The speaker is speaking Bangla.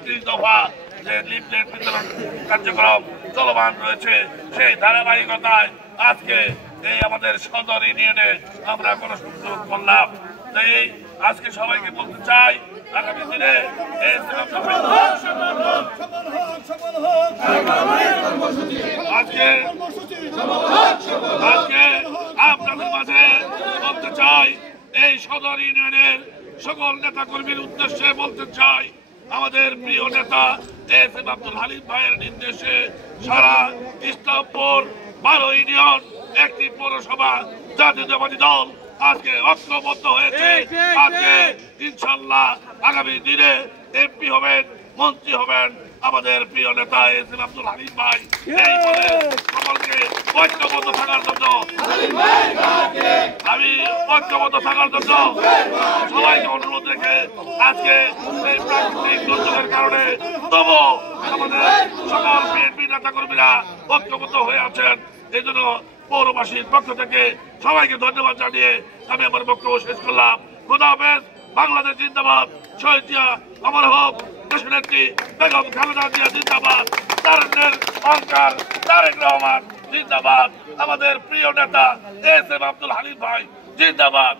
29 দফা যে লিফলেট বিতরণ কার্যক্রম চলমান রয়েছে, সেই ধারাবাহিকতায় আজকে এই আমাদের সদর ইউনিয়নে আমরা গণসংযোগ করলাম। তাই আজকে সবাইকে বলতে চাই, আগামী দিনে আজকে আপনাদের মাঝে বলতে চাই, এই সদর ইউনিয়নের সকল নেতা কর্মীর উদ্দেশ্যে বলতে চাই, আমাদের প্রিয় নেতা এস.এম. আব্দুল হালিম ভাইয়ের নির্দেশে সারা ইসলামপুর 12 ইউনিয়ন একটি পৌরসভা জাতীয়তাবাদী দল আজকে ঐক্যবদ্ধ হয়েছে। আজকে ইনশাল্লাহ আগামী দিনে এমপি হবেন, মন্ত্রী হবেন আমাদের প্রিয় নেতা এস.এম. আব্দুল হালিম ভাই। এই বলে সকলকে ঐক্যবদ্ধ থাকার জন্য সবাইকে অনুরোধ রেখে আজকে এই প্রাকৃতিক দুর্যোগের কারণে তবু আমাদের সকল বিএনপি নেতা কর্মীরা ঐক্যবদ্ধ হয়ে আছেন। এই জন্য পৌরবাসীর পক্ষ থেকে সবাইকে ধন্যবাদ জানিয়ে আমি আমার বক্তব্য শেষ করলাম। খোদা হাফেজ। বাংলাদেশ জিন্দাবাদ। শহীদ জিয়া অমর হোক। দেশনেত্রী বেগম খালেদা জিয়া জিন্দাবাদ। তারেকের অহংকার তারেক রহমান জিন্দাবাদ। আমাদের প্রিয় নেতা এস.এম. আব্দুল হালিম ভাই জিন্দাবাদ।